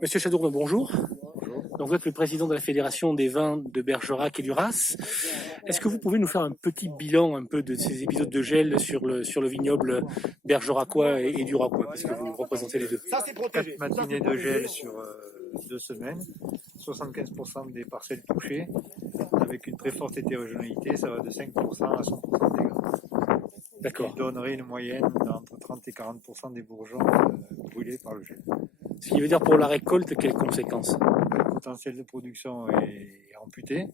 Monsieur Chadourne, bonjour. Bonjour. Donc vous êtes le président de la Fédération des vins de Bergerac et du Ras. Est-ce que vous pouvez nous faire un petit bilan un peu de ces épisodes de gel sur le vignoble bergeracois et duracois, puisque vous représentez les deux? 4 matinées de gel sur 2 semaines, 75% des parcelles touchées, avec une très forte hétérogénéité, ça va de 5% à 100% des grains. D'accord. Qui donnerait une moyenne entre 30 et 40% des bourgeons brûlés par le gel. Ce qui veut dire pour la récolte, quelles conséquences? Le potentiel de production est amputé.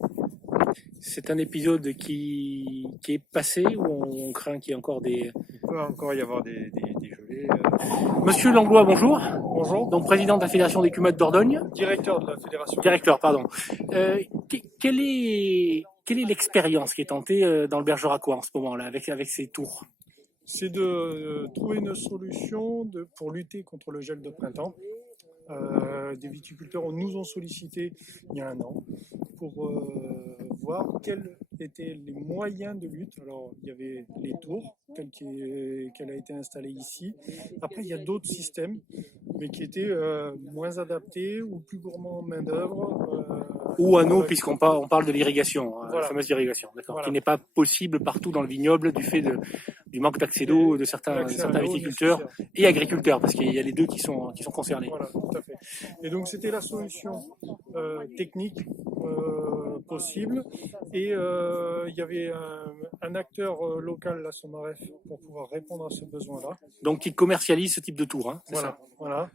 C'est un épisode qui est passé ou on craint qu'il y ait encore des... Il peut encore y avoir des gelées. Monsieur Langlois, bonjour. Bonjour. Donc président de la Fédération des Cumates Dordogne. Directeur de la fédération. Directeur, pardon. Quelle est l'expérience qui est tentée dans le bergeracois en ce moment-là, avec ces tours? C'est de trouver une solution pour lutter contre le gel de printemps. Des viticulteurs nous ont sollicité il y a un an pour voir quels étaient les moyens de lutte. Alors, il y avait les tours, qu'elle a été installée ici. Après, il y a d'autres systèmes, mais qui étaient moins adaptés ou plus gourmands en main-d'œuvre. Ou à nous, puisqu'on parle de l'irrigation, voilà. La fameuse irrigation, d'accord, voilà. Qui n'est pas possible partout dans le vignoble du fait du manque d'accès d'eau de certains viticulteurs et agriculteurs, parce qu'il y a les deux qui sont concernés. Voilà, tout à fait. Et donc c'était la solution technique possible, et il y avait un acteur local, la Somaref, pour pouvoir répondre à ce besoin-là. Donc qui commercialise ce type de tour, hein, c'est voilà, ça. Voilà.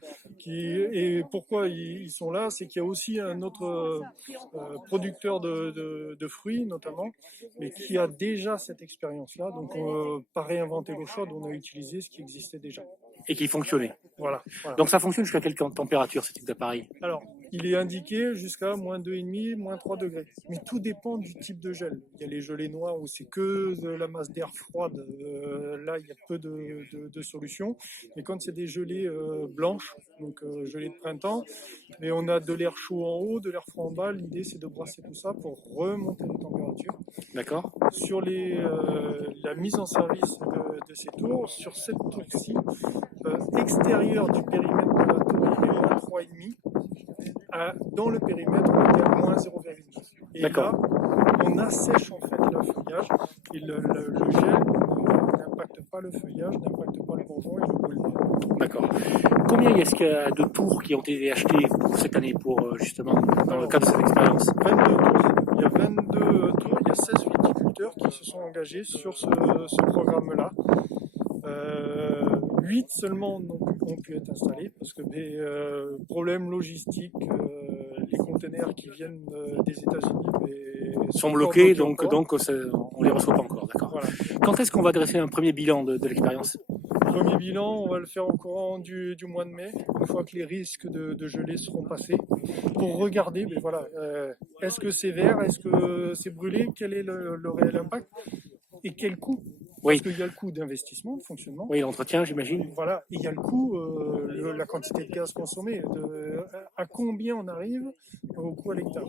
Et pourquoi ils sont là, c'est qu'il y a aussi un autre producteur de fruits notamment, mais qui a déjà cette expérience-là. Donc pas réinventer l'eau chaude, on a utilisé ce qui existait déjà. Et qui fonctionnait. Voilà. Donc ça fonctionne jusqu'à quelle température ce type d'appareil? Alors, il est indiqué jusqu'à moins 2,5, moins 3 degrés. Mais tout dépend du type de gel. Il y a les gelées noires où c'est que de la masse d'air froide. Là, il y a peu de solutions. Mais quand c'est des gelées blanches, donc gelées de printemps, mais on a de l'air chaud en haut, de l'air froid en bas, l'idée c'est de brasser tout ça pour remonter les températures. D'accord. Sur la mise en service de ces tours, sur cette tour-ci, extérieur du périmètre de la tour, il est moins 3,5. Dans le périmètre, on est à moins 0,9. Et là, on assèche en fait le feuillage, et le gel n'impacte pas le feuillage, n'impacte pas le bourgeon et le brûle. D'accord. Combien est-ce qu'il y a de tours qui ont été achetés pour cette année, justement, dans le cadre de cette expérience? 22 tours. Il y a 22 tours, il y a 16 viticulteurs qui se sont engagés sur ce programme-là. 8 seulement ont pu être installés parce que des problèmes logistiques, les containers qui viennent des États-Unis sont bloqués, donc on les reçoit pas encore. D'accord. Voilà. Quand est-ce qu'on va dresser un premier bilan de l'expérience? Premier bilan, on va le faire au courant du mois de mai, une fois que les risques de gelée seront passés, pour regarder, mais voilà, est-ce que c'est vert, est-ce que c'est brûlé, quel est le réel impact et quel coût. Oui. Parce qu'il y a le coût d'investissement, de fonctionnement. Oui, l'entretien, j'imagine. Voilà, et il y a le coût, la quantité de gaz consommé, à combien on arrive au coût à l'hectare.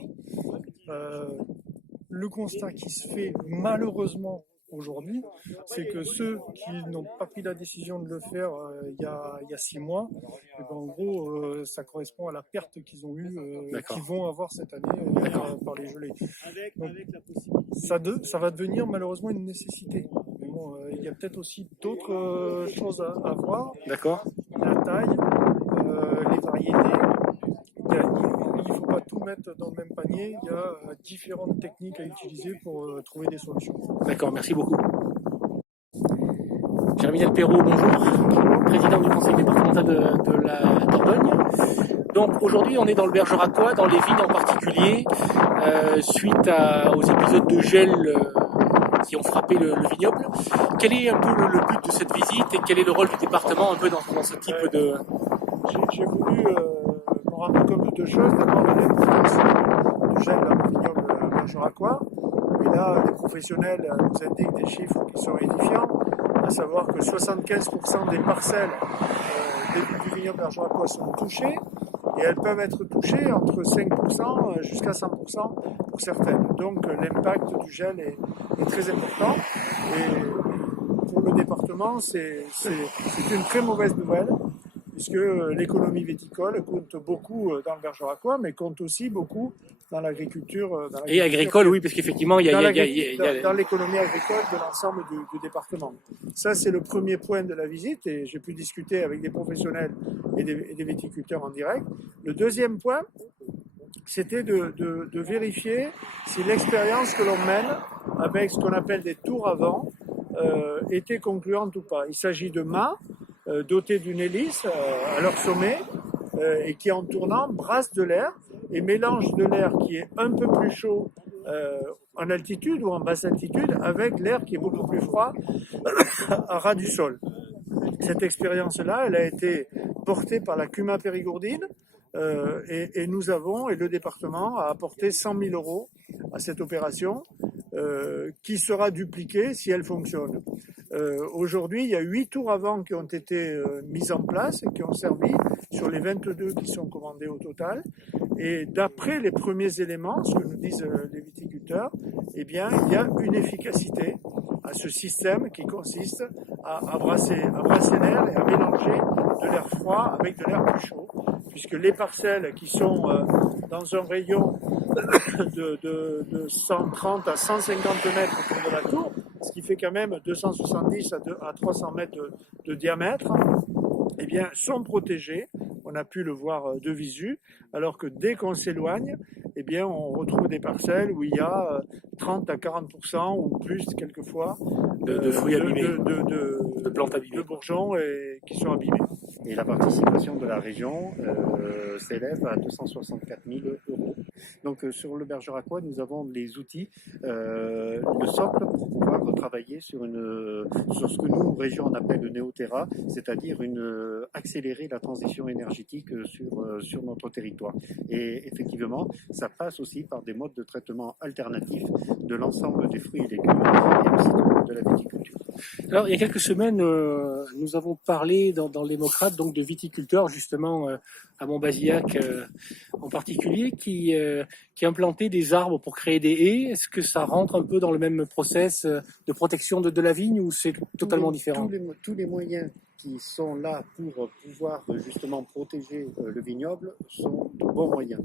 Le constat qui se fait malheureusement aujourd'hui, c'est que ceux qui n'ont pas pris la décision de le faire il y a 6 mois, et ben, en gros, ça correspond à la perte qu'ils ont eue, qu'ils vont avoir cette année par les gelées. Donc, ça va devenir malheureusement une nécessité. Mais bon, il y a peut-être aussi d'autres choses à voir. D'accord. La taille, les variétés. Il ne faut pas tout mettre dans le même panier. Il y a différentes techniques à utiliser pour trouver des solutions. D'accord, merci beaucoup. Germinal Perrault, bonjour. Président du conseil départemental de la Dordogne. Donc aujourd'hui, on est dans le bergeracois, dans les vignes en particulier, suite aux épisodes de gel qui ont frappé le vignoble. Quel est un peu le but de cette visite et quel est le rôle du département un peu dans ce type de... J'ai voulu me rendre compte de 2 choses. D'abord, l'importance du gel dans le vignoble bergeracois. Et là, les professionnels nous indiquent des chiffres qui sont édifiants, à savoir que 75% des parcelles du vignoble bergeracois sont touchées, et elles peuvent être touchées entre 5% jusqu'à 100% pour certaines. Donc l'impact du gel est très important, et pour le département, c'est une très mauvaise nouvelle. Et puisque l'économie viticole compte beaucoup dans le Bergeracois, mais compte aussi beaucoup dans l'agriculture. Et agricole, oui, parce qu'effectivement, il y a dans l'économie agricole de l'ensemble du département. Ça, c'est le premier point de la visite, et j'ai pu discuter avec des professionnels et des viticulteurs en direct. Le deuxième point, c'était de vérifier si l'expérience que l'on mène avec ce qu'on appelle des tours à vent était concluante ou pas. Il s'agit de mâts dotés d'une hélice à leur sommet et qui, en tournant, brassent de l'air et mélangent de l'air qui est un peu plus chaud en altitude ou en basse altitude avec l'air qui est beaucoup plus froid à ras du sol. Cette expérience-là, elle a été portée par la CUMA Périgourdine et nous avons, et le département a apporté 100 000 € à cette opération qui sera dupliquée si elle fonctionne. Aujourd'hui, il y a 8 tours à vent qui ont été mises en place et qui ont servi sur les 22 qui sont commandés au total. Et d'après les premiers éléments, ce que nous disent les viticulteurs, eh bien, il y a une efficacité à ce système qui consiste à brasser l'air et à mélanger de l'air froid avec de l'air plus chaud, puisque les parcelles qui sont dans un rayon de 130 à 150 mètres autour de la tour, ce qui fait quand même 270 à 300 mètres de diamètre, eh bien, sont protégées. On a pu le voir de visu, alors que dès qu'on s'éloigne, eh bien, on retrouve des parcelles où il y a 30 à 40% ou plus quelquefois de fruits abîmés, de plantes abîmées, de bourgeons qui sont abîmés. Et la participation de la région s'élève à 264 000 €. Donc sur le Bergeracois, nous avons les outils, le socle pour pouvoir travailler sur ce que nous, région, on appelle le Néoterra, c'est-à-dire accélérer la transition énergétique sur notre territoire. Et effectivement, ça passe aussi par des modes de traitement alternatifs de l'ensemble des fruits et légumes et aussi de la viticulture. Alors, il y a quelques semaines, nous avons parlé dans l'Hémocrate donc de viticulteurs justement à Montbazillac en particulier qui implantaient des arbres pour créer des haies. Est-ce que ça rentre un peu dans le même process de protection de la vigne ou c'est totalement différent? Tous les moyens qui sont là pour pouvoir justement protéger le vignoble sont de bons moyens.